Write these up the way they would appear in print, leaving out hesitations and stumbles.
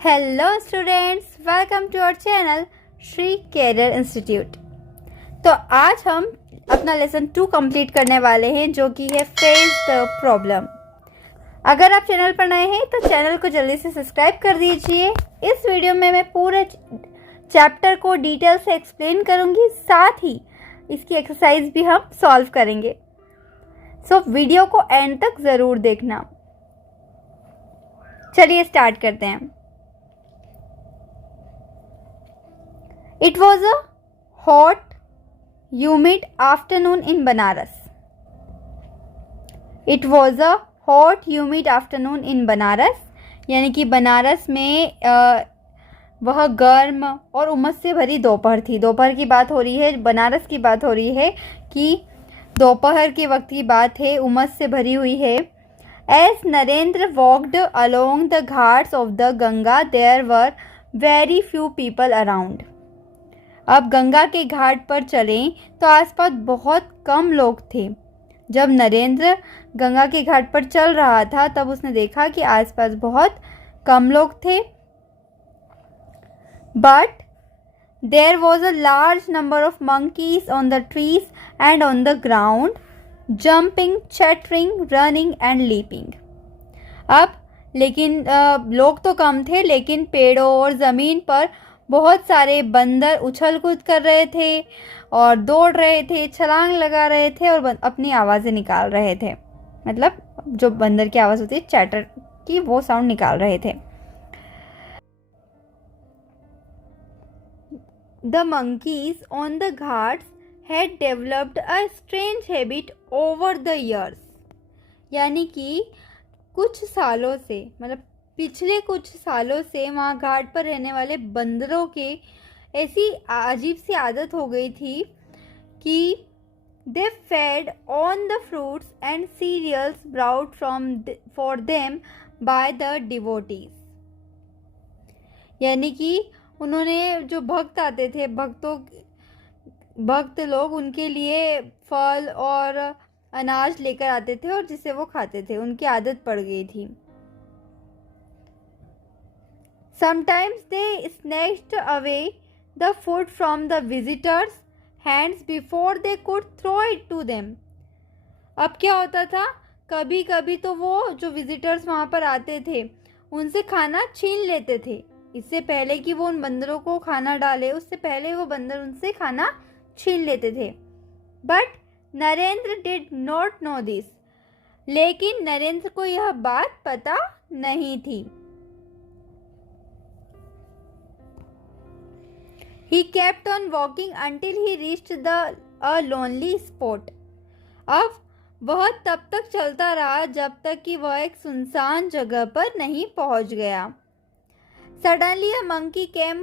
Hello students, welcome to our channel Shri career institute. तो आज हम अपना लेसन 2 कंप्लीट करने वाले हैं, जो कि है फेस द प्रॉब्लम। अगर आप चैनल पर नए हैं तो चैनल को जल्दी से सब्सक्राइब कर दीजिए। इस वीडियो में मैं पूरे चैप्टर को डिटेल से एक्सप्लेन करूंगी, साथ ही इसकी एक्सरसाइज भी हम सॉल्व करेंगे। सो वीडियो को एंड तक ज़रूर देखना। चलिए स्टार्ट करते हैं। It was a hot, humid afternoon in Banaras. It was a hot, humid afternoon in Banaras. यानी कि बनारस में वह गर्म और उमस से भरी दोपहर थी। दोपहर की बात हो रही है, बनारस की बात हो रही है कि दोपहर के वक्त की बात है, उमस से भरी हुई है। As Narendra walked along the ghats of the Ganga, there were very few people around. अब गंगा के घाट पर चलें तो आसपास बहुत कम लोग थे। जब नरेंद्र गंगा के घाट पर चल रहा था तब उसने देखा कि आसपास बहुत कम लोग थे। But there was a large number of monkeys on the trees and on the ground, jumping, chattering, running and leaping. अब लेकिन लोग तो कम थे, लेकिन पेड़ों और ज़मीन पर बहुत सारे बंदर उछल कूद कर रहे थे और दौड़ रहे थे, छलांग लगा रहे थे और अपनी आवाज़ें निकाल रहे थे। मतलब जो बंदर की आवाज़ होती है चैटर की, वो साउंड निकाल रहे थे। The monkeys on the Ghats had developed a strange habit over the years. यानी कि कुछ सालों से, मतलब पिछले कुछ सालों से वहाँ घाट पर रहने वाले बंदरों के ऐसी अजीब सी आदत हो गई थी कि they fed on the fruits and cereals brought for them by the devotees. यानी कि उन्होंने जो भक्त आते थे, भक्त लोग, उनके लिए फल और अनाज लेकर आते थे और जिसे वो खाते थे। उनकी आदत पड़ गई थी। Sometimes they snatched away the food from the visitors' hands before they could throw it to them. अब क्या होता था, कभी कभी तो वो जो विजिटर्स वहाँ पर आते थे उनसे खाना छीन लेते थे। इससे पहले कि वो उन बंदरों को खाना डाले, उससे पहले वो बंदर उनसे खाना छीन लेते थे। But Narendra did not know this. लेकिन नरेंद्र को यह बात पता नहीं थी। He kept on walking until he reached a lonely spot. अब वह तब तक चलता रहा जब तक कि वह एक सुनसान जगह पर नहीं पहुंच गया। Suddenly a monkey came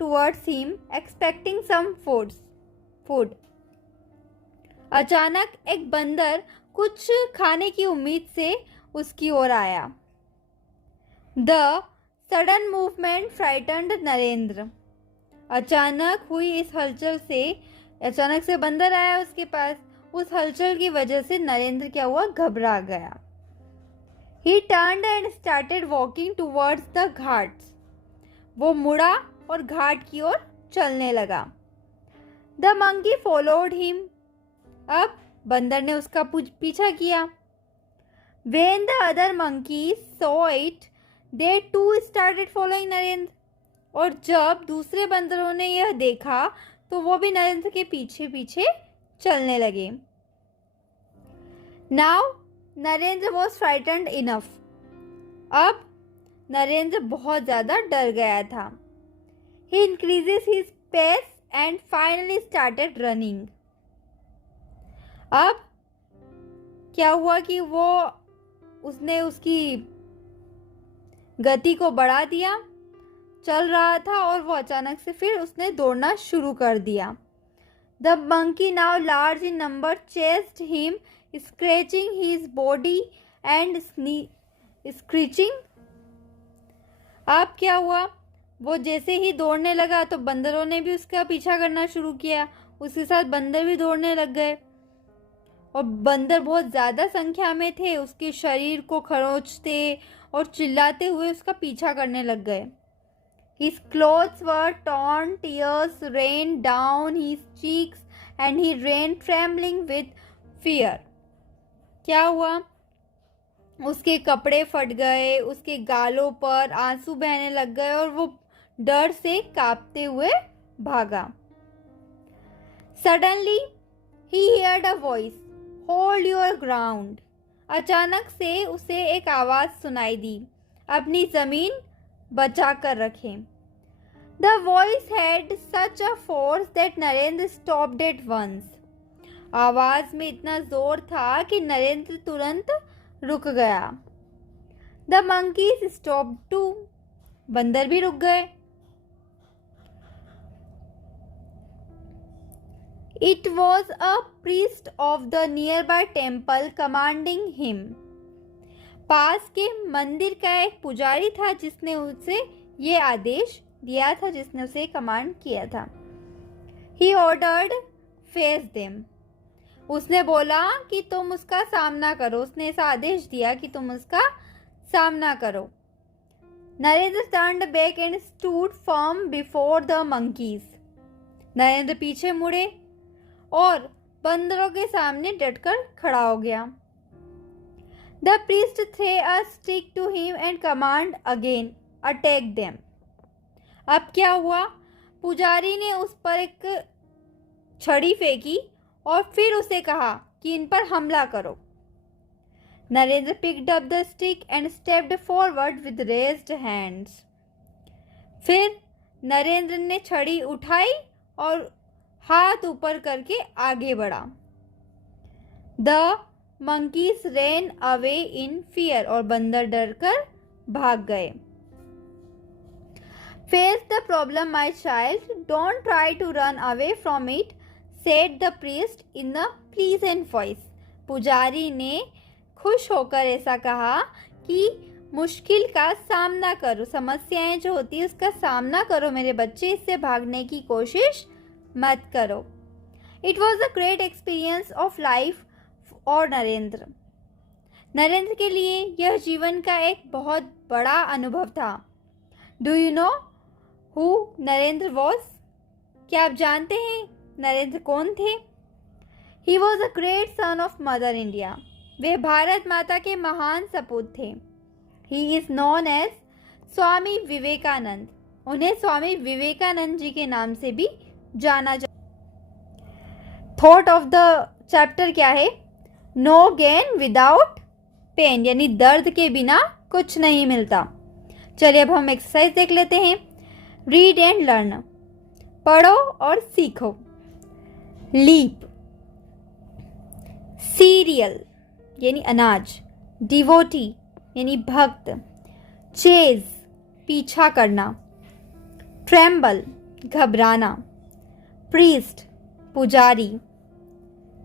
towards him, expecting some food. अचानक एक बंदर कुछ खाने की उम्मीद से उसकी ओर आया। The sudden movement frightened Narendra. अचानक हुई इस हलचल से, अचानक से बंदर आया उसके पास, उस हलचल की वजह से नरेंद्र क्या हुआ, घबरा गया। He turned and started walking towards the ghats. वो मुड़ा और घाट की ओर चलने लगा। The monkey followed him. अब बंदर ने उसका पीछा किया। When the other monkeys saw it, they too started following Narendra. और जब दूसरे बंदरों ने यह देखा तो वो भी नरेंद्र के पीछे पीछे चलने लगे। Now Narendra was frightened enough. अब नरेंद्र बहुत ज़्यादा डर गया था। He increases his pace and finally started running. अब क्या हुआ कि उसने उसकी गति को बढ़ा दिया, चल रहा था और वो अचानक से फिर उसने दौड़ना शुरू कर दिया। The monkey now large in number chased him, scratching his body and screeching. अब क्या हुआ, वो जैसे ही दौड़ने लगा तो बंदरों ने भी उसका पीछा करना शुरू किया। उसके साथ बंदर भी दौड़ने लग गए और बंदर बहुत ज़्यादा संख्या में थे। उसके शरीर को खरोंचते और चिल्लाते हुए उसका पीछा करने लग गए। His clothes were torn, tears rained down his cheeks and he ran trembling with fear. क्या हुआ? उसके कपड़े फट गए, उसके गालों पर आंसू बहने लग गए और वो डर से कांपते हुए भागा. Suddenly he heard a voice, hold your ground. अचानक से उसे एक आवाज सुनाई दी, अपनी जमीन बचा कर रखें. The voice had such a force that Narendra stopped at once. आवाज में इतना जोर था कि नरेंद्र तुरंत रुक गया. The monkeys stopped too. बंदर भी रुक गए. It was a priest of the nearby temple commanding him. पास के मंदिर का एक पुजारी था जिसने उसे ये आदेश दिया था, जिसने उसे कमांड किया था. He ordered, face them. उसने बोला कि तुम उसका सामना करो. उसने ऐसा आदेश दिया कि तुम उसका सामना करो. Narendra turned back and stood firm before the monkeys. Narendra पीछे मुड़े और बंदरों के सामने डटकर खड़ा हो गया. The priest threw a stick to him and command again, attack them. अब क्या हुआ? पुजारी ने उस पर एक छड़ी फेंकी और फिर उसे कहा कि इन पर हमला करो. Narendra picked up the stick and stepped forward with raised hands. फिर नरेंद्र ने छड़ी उठाई और हाथ ऊपर करके आगे बढ़ा. The monkeys ran away in fear. और बंदर डरकर भाग गए. Face the problem, my child. Don't try to run away from it, said the priest in a pleasant voice. पुजारी ने खुश होकर ऐसा कहा कि मुश्किल का सामना करो, समस्याएं जो होती है उसका सामना करो मेरे बच्चे, इससे भागने की कोशिश मत करो. It was a great experience of life और नरेंद्र. नरेंद्र के लिए यह जीवन का एक बहुत बड़ा अनुभव था. Do you know who Narendra was? क्या आप जानते हैं नरेंद्र कौन थे? He was a great son of Mother India. वे भारत माता के महान सपूत थे. He is known as Swami Vivekananda. उन्हें स्वामी विवेकानंद जी के नाम से भी जाना जा. थॉट ऑफ द चैप्टर क्या है? नो गेन विदाउट पेन, यानी दर्द के बिना कुछ नहीं मिलता. चलिए अब हम एक्सरसाइज देख लेते हैं. रीड एंड लर्न, पढ़ो और सीखो. लीप, सीरियल यानी अनाज. डिवोटी यानी भक्त. चेज पीछा करना. ट्रेम्बल घबराना. प्रीस्ट पुजारी.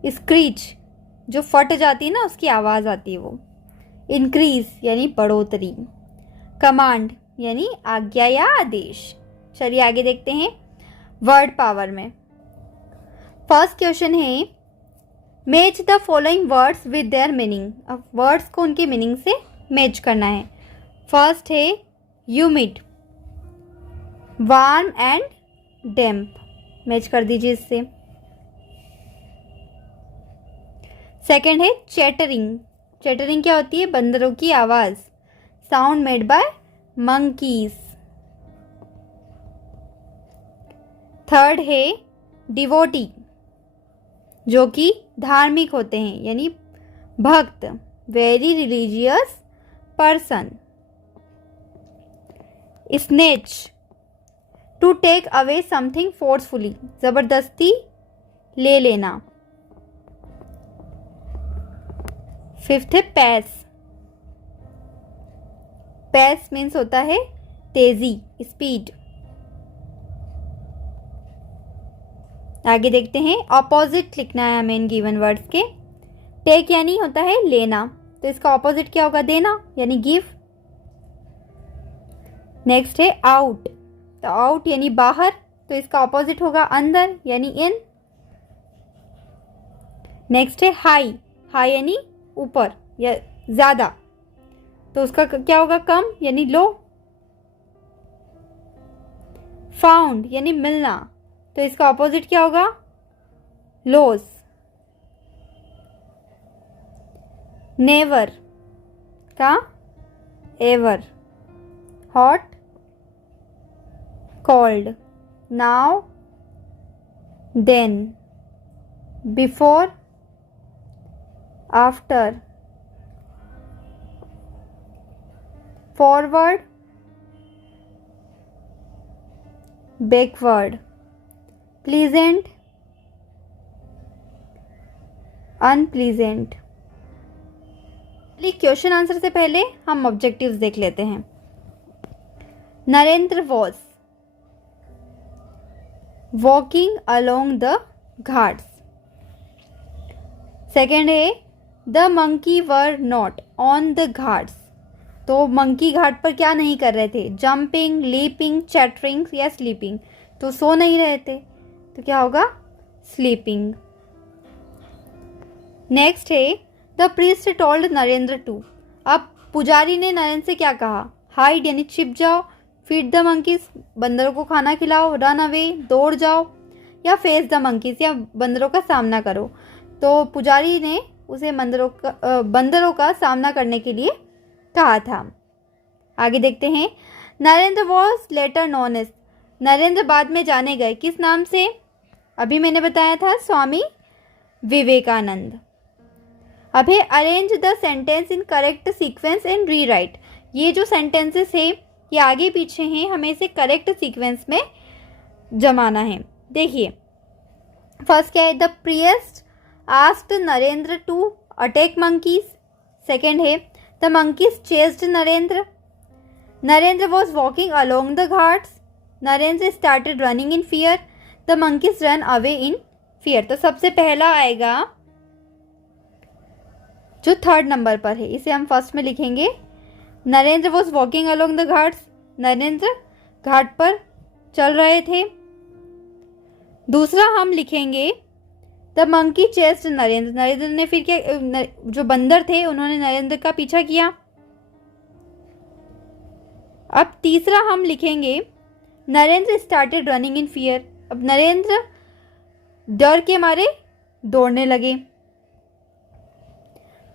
स्क्रीच जो फट जाती है ना उसकी आवाज़ आती है वो. इंक्रीज यानी बढ़ोतरी. कमांड यानी आज्ञा या आदेश. चलिए आगे देखते हैं वर्ड पावर में. फर्स्ट क्वेश्चन है match the following words with their meaning. अब वर्ड्स को उनके मीनिंग से मैच करना है. फर्स्ट है humid, warm and damp. Match कर दीजिए इससे. सेकेंड है चैटरिंग. चैटरिंग क्या होती है? बंदरों की आवाज. Sound made by monkeys. Third है डिवोटी जो कि धार्मिक होते हैं यानी भक्त. Very religious person. Snatch to take away something forcefully, जबरदस्ती ले लेना. फिफ्थ है पैस. पैस मीन्स होता है तेजी, स्पीड. आगे देखते हैं ऑपोजिट लिखना है हमें इन गिवन वर्ड्स के. टेक यानी होता है लेना, तो इसका ऑपोजिट क्या होगा? देना यानी गिव. नेक्स्ट है आउट. तो आउट यानी बाहर, तो इसका ऑपोजिट होगा अंदर यानी इन. नेक्स्ट है हाई. हाई यानी ऊपर या ज्यादा, तो उसका क्या होगा? कम यानी लो. फाउंड यानी मिलना, तो इसका ऑपोजिट क्या होगा? लॉस। नेवर का ever, hot cold, now then, before after, forward backward, pleasant unpleasant. Question answer से पहले हम ऑब्जेक्टिव्स देख लेते हैं। Narendra was walking along the ghats. Second है the monkey were not on the ghats. तो मंकी घाट पर क्या नहीं कर रहे थे? जंपिंग, लीपिंग, चैटरिंग या स्लीपिंग। तो सो नहीं रहे थे, तो क्या होगा? स्लीपिंग। नेक्स्ट है the priest told Narendra to. अब पुजारी ने नरेंद्र से क्या कहा? हाइड यानी छिप जाओ, फीड द मंकीज बंदरों को खाना खिलाओ, रन अवे दौड़ जाओ, या फेस द मंकीज या बंदरों का सामना करो। तो पुजारी ने उसे बंदरों का सामना करने के लिए कहा था। आगे देखते हैं। Narendra was later known as. Narendra बाद में जाने गए किस नाम से? अभी मैंने बताया था, स्वामी विवेकानंद। अब है arrange the sentence in correct sequence and rewrite. ये जो सेंटेंसेस है ये आगे पीछे हैं, हमें इसे करेक्ट सीक्वेंस में जमाना है। देखिए फर्स्ट क्या है? The priest asked Narendra to attack monkeys. Second है the monkeys chased Narendra. Narendra was walking along the ghats. Narendra started running in fear. The monkeys run away in fear. तो सबसे पहला आएगा जो थर्ड नंबर पर है, इसे हम फर्स्ट में लिखेंगे। Narendra was walking along the ghats. Narendra घाट पर चल रहे थे। दूसरा हम लिखेंगे the monkey chased Narendra. Narendra ने फिर क्या, जो बंदर थे उन्होंने नरेंद्र का पीछा किया। अब तीसरा हम लिखेंगे Narendra started running in fear. अब नरेंद्र डर के मारे दौड़ने लगे।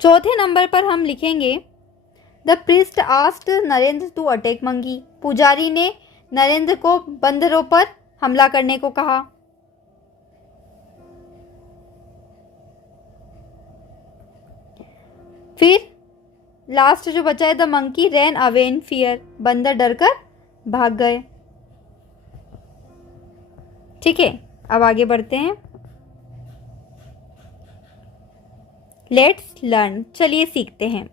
चौथे नंबर पर हम लिखेंगे the priest asked Narendra to attack monkey. पुजारी ने नरेंद्र को बंदरों पर हमला करने को कहा। फिर लास्ट जो बचा है the monkey ran away in fear. बंदर डरकर भाग गए। ठीक है, अब आगे बढ़ते हैं। लेट्स लर्न, चलिए सीखते हैं।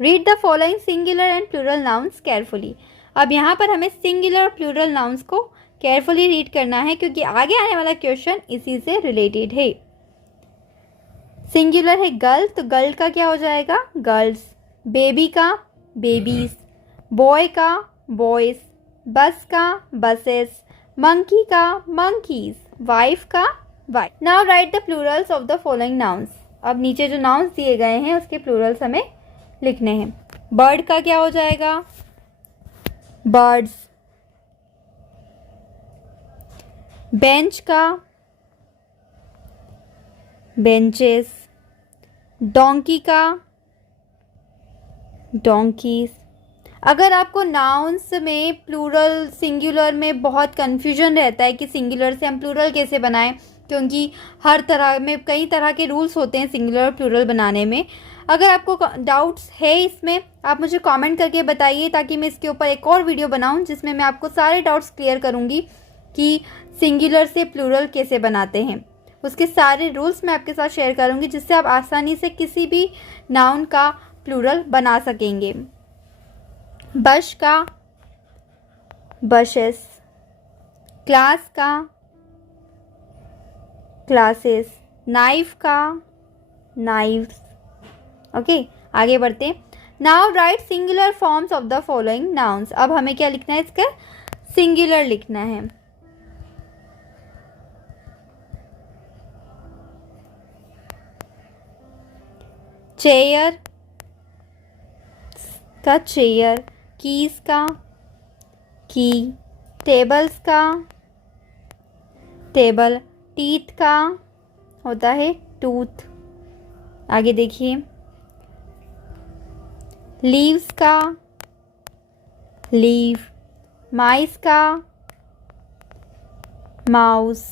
Read the following singular and plural nouns carefully. अब यहाँ पर हमें सिंगुलर और प्लूरल नाउन्स को केयरफुली रीड करना है क्योंकि आगे आने वाला क्वेश्चन इसी से रिलेटेड है। सिंगुलर है गर्ल, तो गर्ल का क्या हो जाएगा? गर्ल्स। बेबी का बेबीज, बॉय का बॉयज, बस का बसेस, मंकी का मंकीज, वाइफ का wife. Now right the Plurals of the following nouns. अब नीचे जो नाउन्स दिए गए हैं उसके प्लूरल्स हमें लिखने हैं। बर्ड का क्या हो जाएगा? बर्ड्स। बेंच का बेंचेस, डोंकी का डोंकीज। अगर आपको नाउन्स में प्लूरल सिंगुलर में बहुत कन्फ्यूजन रहता है कि सिंगुलर से हम प्लूरल कैसे बनाएं, क्योंकि हर तरह में कई तरह के रूल्स होते हैं सिंगुलर और प्लूरल बनाने में, अगर आपको डाउट्स है इसमें आप मुझे कमेंट करके बताइए ताकि मैं इसके ऊपर एक और वीडियो बनाऊं जिसमें मैं आपको सारे डाउट्स क्लियर करूंगी कि सिंगुलर से प्लूरल कैसे बनाते हैं। उसके सारे रूल्स मैं आपके साथ शेयर करूंगी जिससे आप आसानी से किसी भी नाउन का प्लूरल बना सकेंगे। बश का बशेस, क्लास का क्लासेस, नाइफ का नाइव्स। ओके, आगे बढ़ते। Now right singular forms of the following nouns. अब हमें क्या लिखना है? इसका सिंगुलर लिखना है। चेयर का चेयर, कीज का की, टेबल्स का, टेबल, टीथ का होता है टूथ। आगे देखिए, लीव्स का, लीव, माइस का, mouse.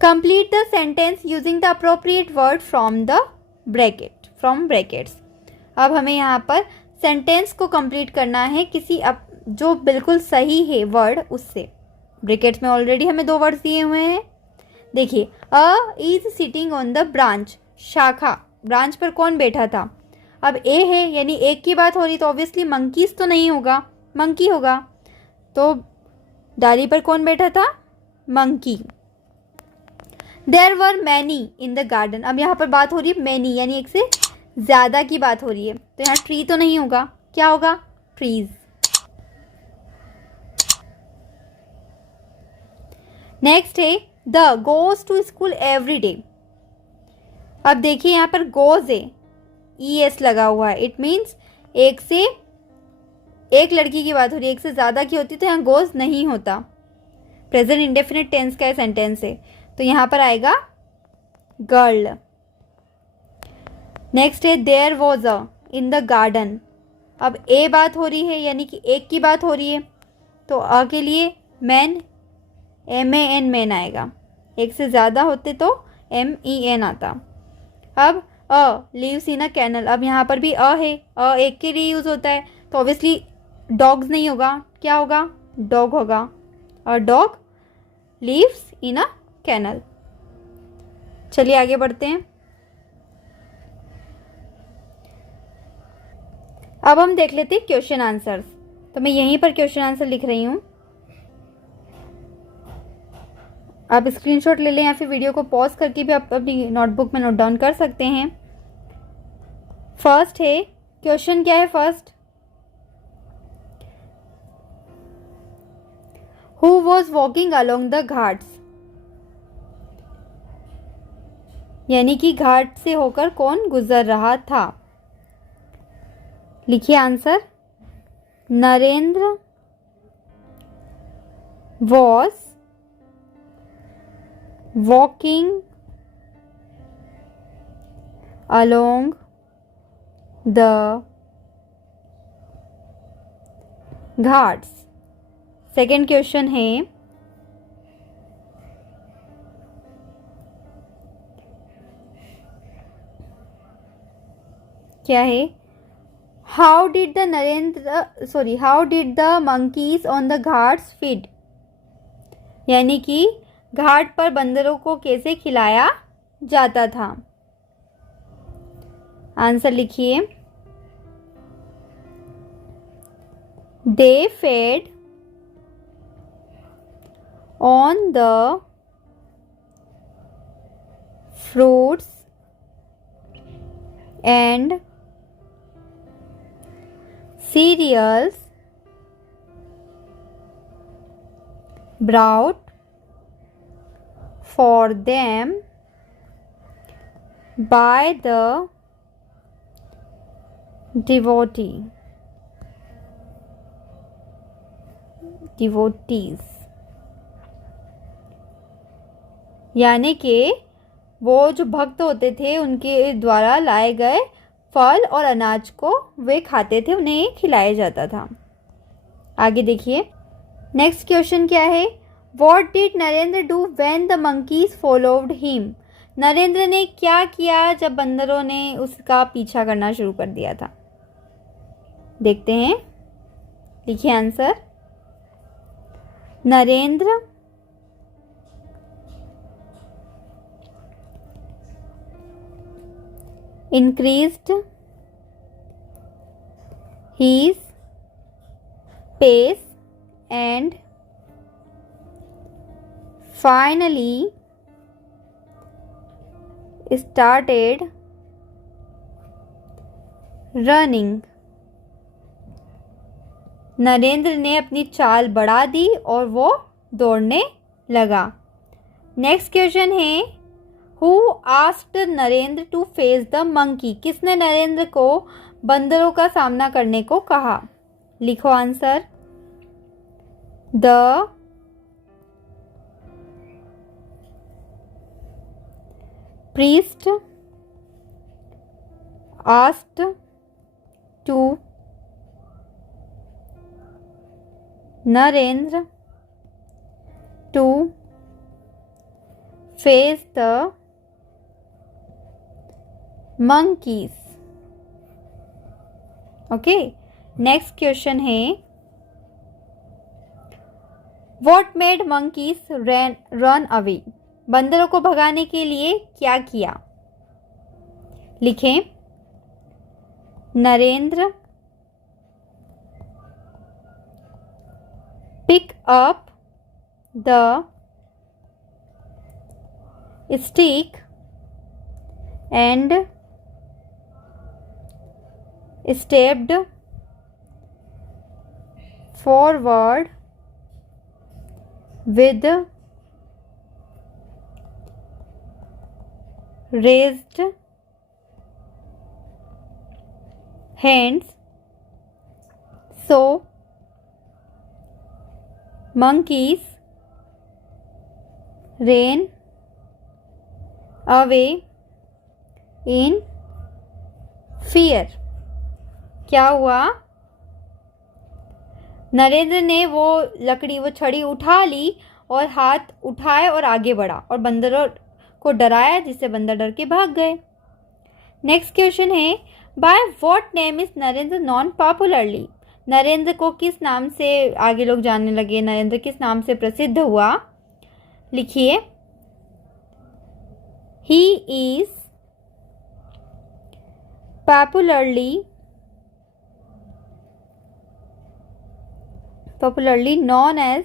Complete the sentence using the appropriate word from the brackets. अब हमें यहाँ पर सेंटेंस को कंप्लीट करना है किसी जो बिल्कुल सही है वर्ड उससे। ब्रैकेट्स में ऑलरेडी हमें 2 वर्ड्स दिए हुए हैं। देखिए, a is sitting on the branch, शाखा, ब्रांच पर कौन बैठा था। अब ए है यानी एक की बात हो रही, तो ऑब्वियसली मंकीज तो नहीं होगा, मंकी होगा। तो डाली पर कौन बैठा था, monkey. There were many in the garden, अब यहाँ पर बात हो रही है मैनी यानी एक से ज़्यादा की बात हो रही है, तो यहाँ ट्री तो नहीं होगा, क्या होगा, ट्रीज। नेक्स्ट है the goes to school every day. अब देखिए यहाँ पर गोज है, ES लगा हुआ है, इट मीन्स एक लड़की की बात हो रही है, एक से ज़्यादा की होती तो यहाँ गोज नहीं होता। प्रेजेंट इंडेफिनिट टेंस का सेंटेंस है, तो यहाँ पर आएगा गर्ल। नेक्स्ट है there was a in the garden. अब ए बात हो रही है यानी कि एक की बात हो रही है, तो अ के लिए मैन, MAN मैन आएगा। एक से ज़्यादा होते तो MEN आता। अब अ लीव्स इन अ कैनल, अब यहाँ पर भी अ है, अ एक के लिए यूज़ होता है, तो ऑब्वियसली डॉग्स नहीं होगा, क्या होगा, डॉग होगा। और dog lives in a kennel. चलिए आगे बढ़ते हैं। अब हम देख लेते हैं क्वेश्चन आंसर्स। तो मैं यहीं पर क्वेश्चन आंसर लिख रही हूँ, आप स्क्रीनशॉट ले लें या फिर वीडियो को पॉज करके भी आप अपनी नोटबुक में नोट डाउन कर सकते हैं। फर्स्ट है, क्वेश्चन क्या है first, who was walking along the Ghats, यानी कि घाट से होकर कौन गुजर रहा था। लिखिए answer, Narendra was walking along the ghats. Second question है, क्या है, how did the monkeys on the Ghats feed, यानी कि घाट पर बंदरों को कैसे खिलाया जाता था। आंसर लिखिए, they fed on the fruits and cereals brought for them by the devotees, यानी कि वो जो भक्त होते थे उनके द्वारा लाए गए फल और अनाज को वे खाते थे, उन्हें खिलाया जाता था। आगे देखिए, नेक्स्ट क्वेश्चन क्या है, what did Narendra do when the monkeys followed him, Narendra ने क्या किया जब बंदरों ने उसका पीछा करना शुरू कर दिया था। देखते हैं, लिखिए answer, Narendra increased his pace and finally started running, Narendra ने अपनी चाल बढ़ा दी और वो दौड़ने लगा। नेक्स्ट क्वेश्चन है, Who asked Narendra to face the monkey, किसने नरेंद्र को बंदरों का सामना करने को कहा। लिखो answer, The priest asked to Narendra to face the monkeys. Okay, next question है What made monkeys run away? बंदरों को भगाने के लिए क्या किया? लिखें Narendra pick up the stick and stepped forward with raised hands. So monkeys ran away in fear. क्या हुआ? नरेंद्र ने वो छड़ी उठा ली और हाथ उठाए और आगे बढ़ा और बंदरों को डराया, जिससे बंदर डर के भाग गए. नेक्स्ट क्वेश्चन है by what name is Narendra non popularly? Narendra को किस नाम से आगे लोग जानने लगे? नरेंद्र किस नाम से प्रसिद्ध हुआ? लिखिए he is popularly known as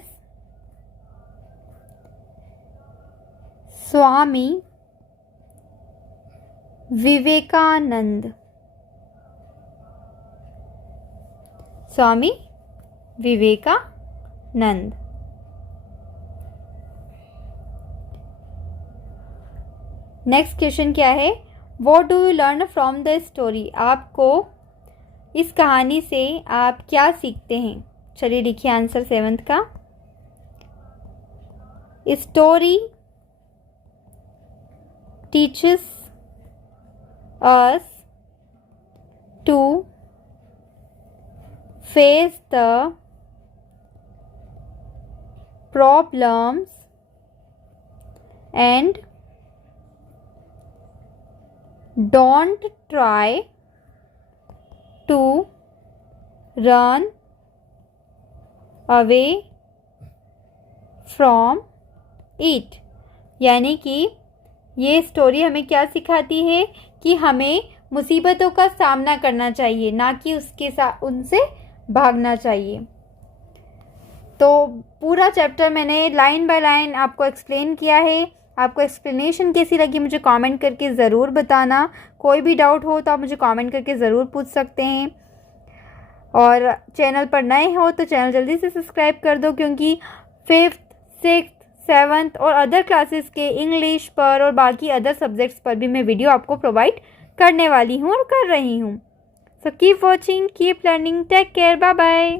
Swami Vivekanand. Swami Vivekanand. Next question क्या है? What do you learn from the story? आपको इस कहानी से आप क्या सीखते हैं? चलिए लिखिए आंसर 7th का. Story teaches us to face the problems and don't try to run away from it. यानी कि ये स्टोरी हमें क्या सिखाती है कि हमें मुसीबतों का सामना करना चाहिए, ना कि उनसे भागना चाहिए. तो पूरा चैप्टर मैंने लाइन बाय लाइन आपको एक्सप्लेन किया है. आपको एक्सप्लेनेशन कैसी लगी मुझे कमेंट करके ज़रूर बताना. कोई भी डाउट हो तो आप मुझे कमेंट करके ज़रूर पूछ सकते हैं. और चैनल पर नए हो तो चैनल जल्दी से सब्सक्राइब कर दो, क्योंकि 5th, 6th, 7th और अदर क्लासेस के इंग्लिश पर और बाकी अदर सब्जेक्ट्स पर भी मैं वीडियो आपको प्रोवाइड करने वाली हूँ और कर रही हूँ. So keep watching, keep learning, take care, bye bye.